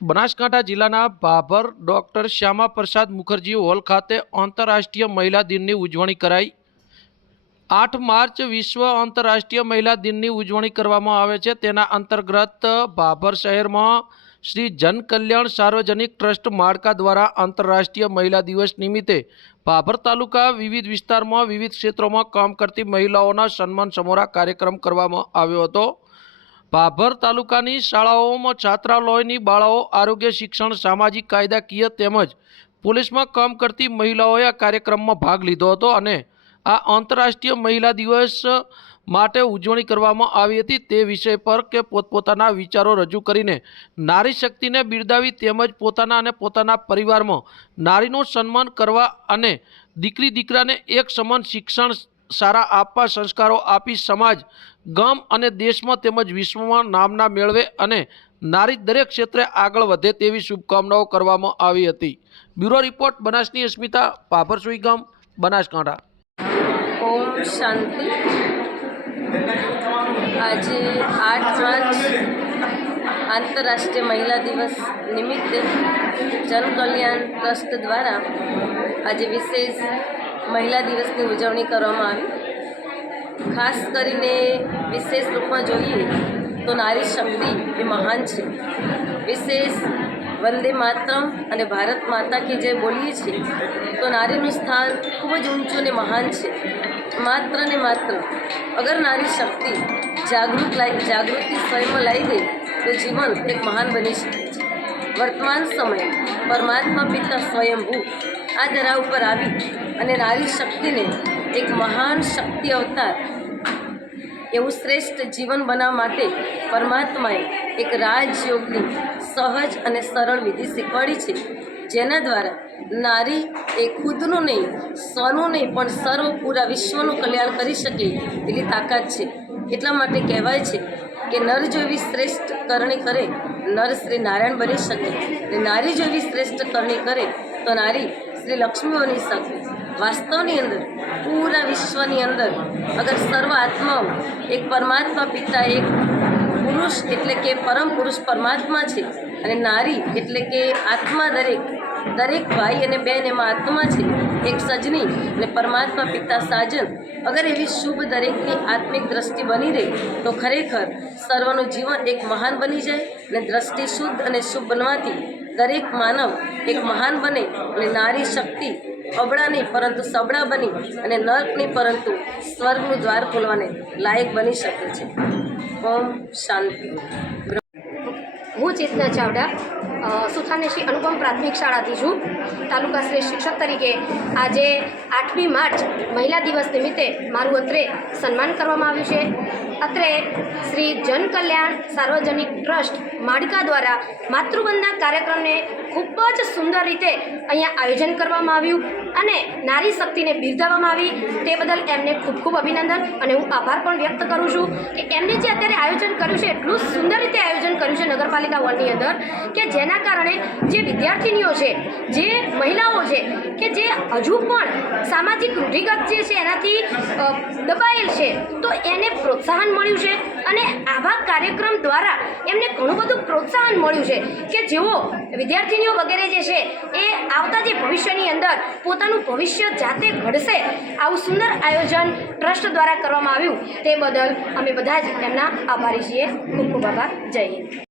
બનાસકાંઠા જિલ્લાના Bhabhar doctor Shyama Prasad Mukherjee hall ખાતે આંતરરાષ્ટ્રીય મહિલા દિનની ઉજવણી કરાઈ. આઠ માર્ચ વિશ્વ આંતરરાષ્ટ્રીય મહિલા દિનની ઉજવણી કરવામાં આવે છે. તેના અંતર્ગત ભાભર શહેરમાં શ્રી જનકલ્યાણ સાર્વજનિક ટ્રસ્ટ માળકા દ્વારા આંતરરાષ્ટ્રીય મહિલા દિવસ નિમિત્તે ભાભર તાલુકા વિવિધ વિસ્તારમાં વિવિધ ક્ષેત્રોમાં કામ કરતી મહિલાઓના સન્માન સમોરા કાર્યક્રમ કરવામાં આવ્યો હતો. ભાભર તાલુકાની શાળાઓમાં છાત્રાલયોની બાળાઓ આરોગ્ય, શિક્ષણ, સામાજિક કાયદાકીય તેમજ પોલીસમાં કામ કરતી મહિલાઓએ આ કાર્યક્રમમાં ભાગ લીધો હતો અને આ આંતરરાષ્ટ્રીય મહિલા દિવસ માટે ઉજવણી કરવામાં આવી હતી. તે વિષય પર કે પોતપોતાના વિચારો રજૂ કરીને નારી શક્તિને બિરદાવી તેમજ પોતાના અને પોતાના પરિવારમાં નારીનું સન્માન કરવા અને દીકરી દીકરાને એક સમાન શિક્ષણ સારા આપવા સંસ્કારો આપી સમાજ, ગામ અને દેશમાં તેમજ વિશ્વમાં નામના મેળવે અને નારી દરેક ક્ષેત્રે આગળ વધે તેવી શુભકામનાઓ કરવામાં આવી હતી. બ્યુરો રિપોર્ટ, બનાસની અસ્મિતા પાભરસુઈ ગામ, બનાસકાંઠા. ઓમ શાંતિ. આજે આઠ માર્ચ આંતરરાષ્ટ્રીય મહિલા દિવસ નિમિત્તે જનકલ્યાણ ટ્રસ્ટ દ્વારા આજે વિશેષ મહિલા દિવસની ઉજવણી કરવામાં આવી. ખાસ કરીને વિશેષ રૂપમાં જોઈએ તો નારી શક્તિ એ મહાન છે. વિશેષ વંદે માતરમ અને ભારત માતા કે જે બોલીએ છીએ તો નારીનું સ્થાન ખૂબ જ ઊંચું અને મહાન છે. માત્ર ને માત્ર અગર નારી શક્તિ જાગૃત લાઈ જાગૃતિ સ્વયંમાં લાવી દે તો જીવન એક મહાન બની શકે છે. વર્તમાન સમયે પરમાત્મા પિતા સ્વયંભૂ આ ધરા ઉપર આવી અને નારી શક્તિને એક મહાન શક્તિ અવતાર એવું શ્રેષ્ઠ જીવન બનાવવા માટે પરમાત્માએ એક રાજયોગની સહજ અને સરળ વિધિ શીખવાડી છે, જેના દ્વારા નારી એ ખુદનું નહીં સ્વનું નહીં, પણ સર્વ પૂરા વિશ્વનું કલ્યાણ કરી શકે એટલી તાકાત છે. એટલા માટે કહેવાય છે કે નર જો એવી શ્રેષ્ઠ કરણી કરે, નર શ્રી નારાયણ બની શકે. અને નારી જો એવી શ્રેષ્ઠ કરણી કરે તો નારી શ્રી લક્ષ્મીઓની સાથે. વાસ્તવની અંદર, પૂરા વિશ્વની અંદર, અગર સર્વ આત્માઓ એક પરમાત્મા પિતા, એક પુરુષ એટલે કે પરમ પુરુષ પરમાત્મા છે અને નારી એટલે કે આત્મા દરેક દરેક ભાઈ અને બહેન એમાં આત્મા છે એક સજની અને પરમાત્મા પિતા સાજન. અગર એવી શુભ દરેકની આત્મિક દ્રષ્ટિ બની રહે, તો ખરેખર સર્વનું જીવન એક મહાન બની જાય અને દ્રષ્ટિ શુદ્ધ અને શુભ બનવાથી દરેક માનવ એક મહાન બને અને નારી શક્તિ અબળા નહીં, પરંતુ સબળા બની અને નર્ક નહીં, પરંતુ સ્વર્ગનું દ્વાર ખોલવાને લાયક બની શકે છે. ઓમ શાંતિ. હું ચેતના ચાવડા. સુથાને અનુપમ પ્રાથમિક શાળાથી છું તાલુકા શ્રી શિક્ષક તરીકે આજે આઠમી માર્ચ મહિલા દિવસ નિમિત્તે મારું અત્રે સન્માન કરવામાં આવ્યું છે. અત્રે શ્રી જન કલ્યાણ સાર્વજનિક ટ્રસ્ટ માળકા દ્વારા માતૃવંદના કાર્યક્રમને ખૂબ જ સુંદર રીતે અહીંયા આયોજન કરવામાં આવ્યું અને નારી શક્તિને બિરદાવવામાં આવી. તે બદલ એમને ખૂબ ખૂબ અભિનંદન અને હું આભાર પણ વ્યક્ત કરું છું કે એમને જે અત્યારે આયોજન કર્યું છે, એટલું સુંદર રીતે આયોજન કર્યું છે નગરપાલિકા વોર્ડની અંદર કે જેના કારણે જે વિદ્યાર્થીનીઓ છે, જે મહિલાઓ છે, કે જે હજુ પણ સામાજિક રૂઢિગત જે છે એનાથી દબાયેલ છે, તો એને પ્રોત્સાહન મળ્યું છે અને આવા કાર્યક્રમ દ્વારા એમને ઘણું બધું પ્રોત્સાહન મળ્યું છે કે જેઓ વિદ્યાર્થીનીઓ વગેરે જે છે, એ આવતા જે ભવિષ્યની અંદર પોતાનું ભવિષ્ય જાતે ઘડશે આવું સુંદર આયોજન ટ્રસ્ટ દ્વારા કરવામાં આવ્યું તે બદલ અમે બધા જ એમના આભારી છીએ. ખૂબ ખૂબ આભાર. હિન્દ.